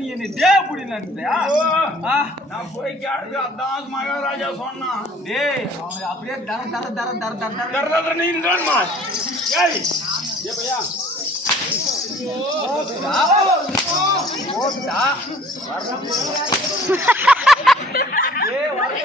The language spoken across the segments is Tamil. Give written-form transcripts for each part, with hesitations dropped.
நீ என்ன தேவபுடி நினைச்சியா? நான் போய் கேட்டு அதான் மகாராஜா சொன்னான். டேய் அவன் அப்படியே தர நீ இருந்தான்மா. ஏய் ஏப்பையா ஓடா ஏய் வரல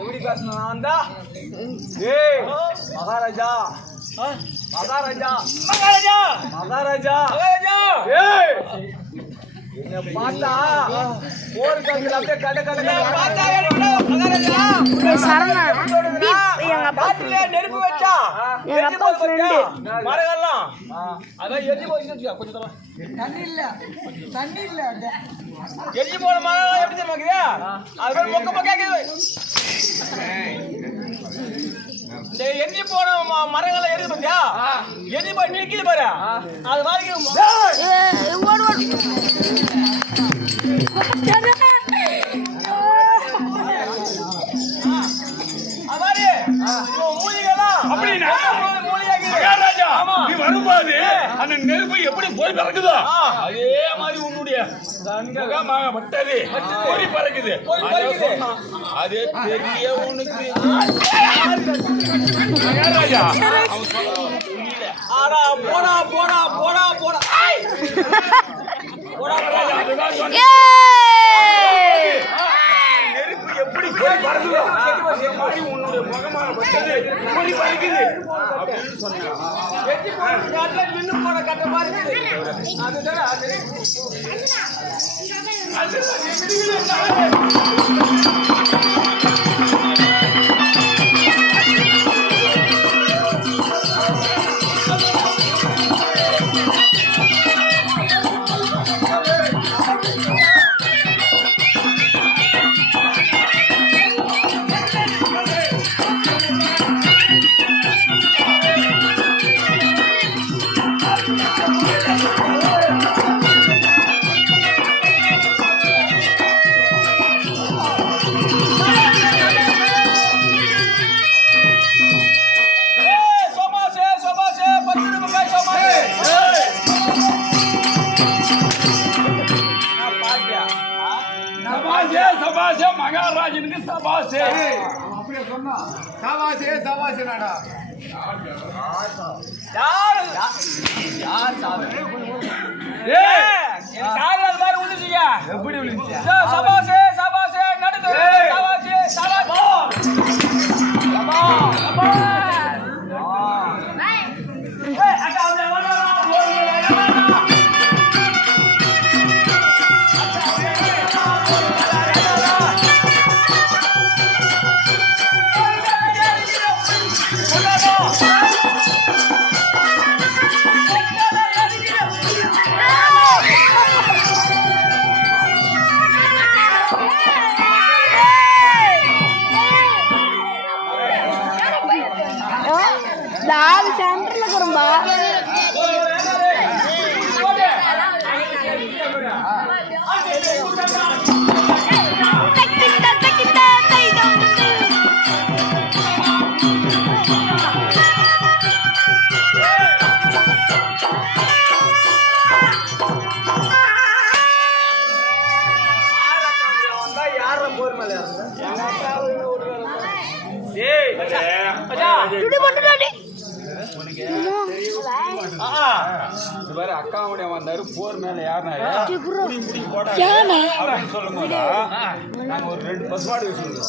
எப்படி பேசணும் வந்தா? ஏய் மகாராஜா மகாராஜா மகாராஜா மகாராஜா மகாராஜா ஏய் என்ன பார்த்தா போர் கங்கல அப்படியே கட பார்த்தா மகாராஜா சரணா எங்க அப்பா நெருப்பு வச்சா எங்க அப்பா ஃப்ரெண்ட் மரகல்லாம் அதான் எதி போயிடுச்சு கொஞ்சம் தர தண்ணி இல்ல எதி போன மரம் எப்படி தெரியுமா அது மொக்க மொக்க எண்ணி போன மரங்களை எடுத்து பாத்தியா? எண்ணி போய் நிற்கிது பாரு அது வரைக்கும் ஓடு ஓடு வரும்போது அந்த நெருப்பு எப்படி போய் பறக்குதோ அதே மாதிரி உன்னுடைய பட்டது போய் பறக்குது. அது பெரிய உனக்கு மகாராஜா ஆடா போடா போடா போடா போடா நெருப்பு எப்படி போய் பறக்குதோ அதே மாதிரி உன்னுடைய முகமான பட்டது போய் பறக்குது அப்படின்னு சொன்னாங்க. நின்று போன கட்ட மாதிரி மகாராஜனுக்கு சபாசே அப்படியே சொன்னா சவாசே சவாசே நாடா யார் எப்படி விழுந்துச்சு? சபாசே சபாசே நடந்து சபாசே சபாசே நாலு சென்டர்ல இருக்கிறோம்பா அக்காவுடைய வந்தாரு போர் மேல யாருனாரு சொல்லும் போது நாங்க ஒரு 2 பசுமாடு வச்சிருக்கோம்.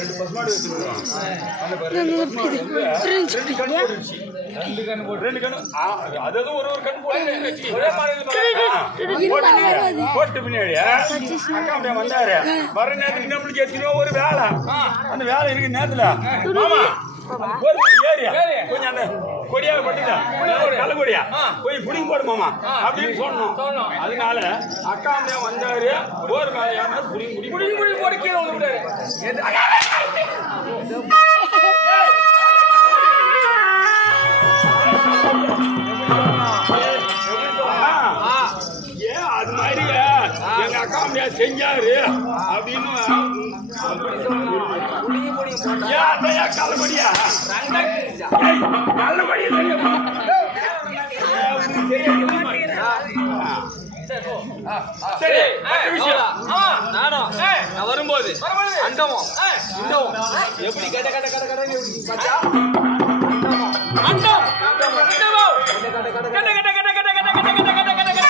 2 பசுமாடு வச்சிருக்கோம். அந்த 2 கண்ணு போட்டுருச்சு. 2 கண்ணு போட்டு 2 கண்ணு அதாவது ஒரு கண்ணு போட்டு ஒரே மாதிரி போட்டு பின்னாடி அக்காவுடைய வந்தாரு வர நேரத்துக்கு நம்மளுக்கு எத்தனையோ ஒரு வேலை அந்த வேலை இருக்கு நேரத்துல ஏரியா கொஞ்சம் அந்த கொடியாக பட்டுதா கள்ளக்கொடியா போய் புடிங்க போடுமாமா அப்படின்னு சொன்னோம். அதனால அக்கா வந்தாரு போர் மேல புடிங்க போட்டு கீழே விட்டாரு. ஏன் அது மாதிரி எங்க அக்கா அம்மையா செஞ்சாரு அப்படின்னு ஏன் அதையா கள்ளபடியா கள்ளபடியா சரி நானும் நான் வரும்போது அண்டமும் இண்டமும் எப்படி கட்ட கட்ட கட்ட கட்ட அண்டம் கட்ட கட்ட கட்ட கட்ட கட்ட கட்ட கட்ட கட்ட கட்ட கட்ட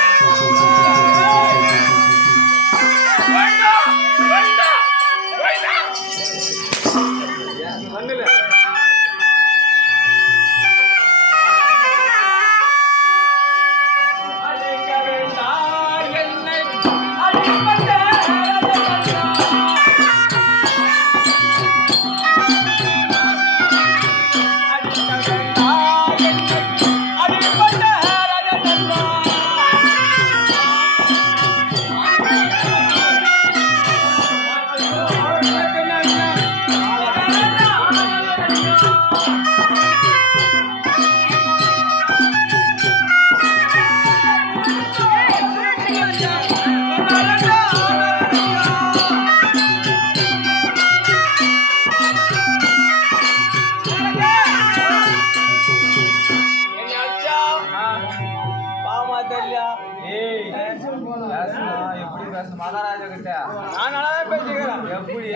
மகாராஜா கிட்ட நான் நல்லா பேசுகிறேன் எப்படி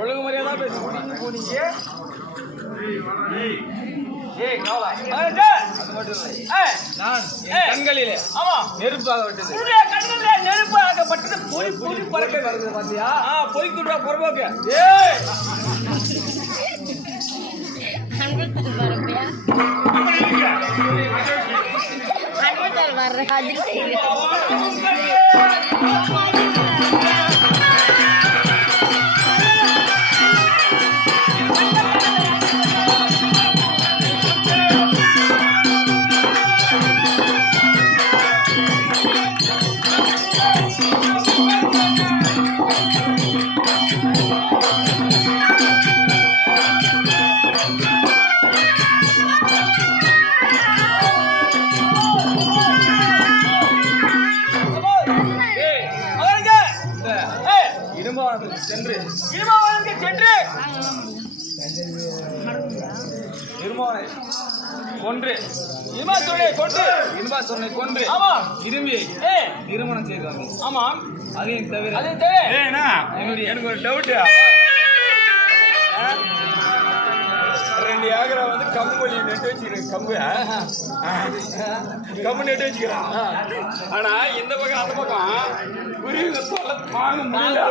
ஒழுங்கு மரியாதை பேச போனீங்க ஏய் கவலை அது மட்டும் இல்லை நான் என் கண்களிலே ஆமா நெருப்பாக விட்டது உன்னுடைய கண்களிலே நெருப்பாகப்பட்டது பொறி பொறி பறக்க வருது பாத்தியா பொறிக்குடுறா பொறம்போக்கு ஏய் சென்று இடுமாவனுக்கு சென்று இருமோனை கொன்று இமாசுரை கொண்டு இன்பாசனை கொன்று ஆமா இரும்பியை ஏய் திருமணம் செய்து வந்தேன் ஆமாம் அதையும் தவிர அது தேவை ஏன்னா எனக்கு ஒரு டவுட் 2 ஏக்கரை வந்து கம்பு வழி நட்டு வச்சுக்கிறேன் கம்பு நட்டு வச்சுக்கிறான் ஆனா இந்த பக்கம் அந்த பக்கம் குருவிங்க சொல்ல தாங்க முடியல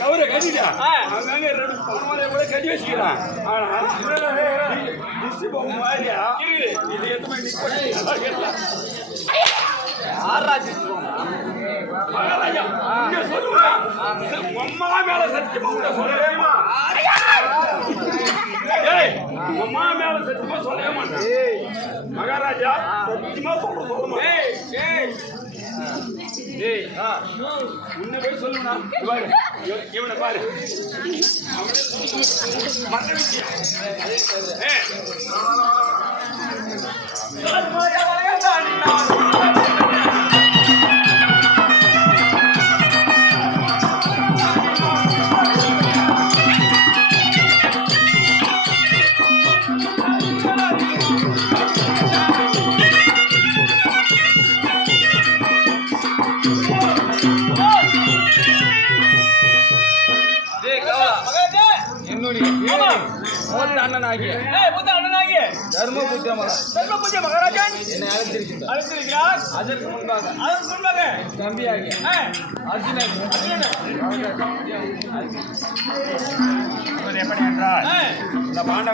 கவுரை கட்டிட்டா அங்கங்க 2 பழமலையை கூட கட்டி வச்சுக்கிறான் ஆனா டிஸ்டி பொம்மை மாதிரியா இது எதுவுமே நிக்க மகாராஜா இங்க சொல்லுங்க அம்மா மேல சத்தியமா சொல்லவே ஏய் அம்மா மேல சத்தியமா சொல்லவே மாட்டேன் மகாராஜா சத்தியமா சொல்ல மாட்டேன் ஏய் உன்னை போய் சொல்லுனா பாரு இவனை பாரு மற்ற விஷயம் அண்ணனாகிய தர்ம பூஜை மகாராஜன் என்னை அழைத்திருக்கிறார் அதற்கு முன்பாக தம்பியாகிய அர்ஜுனன் எப்படி என்றால் இந்த பாண்ட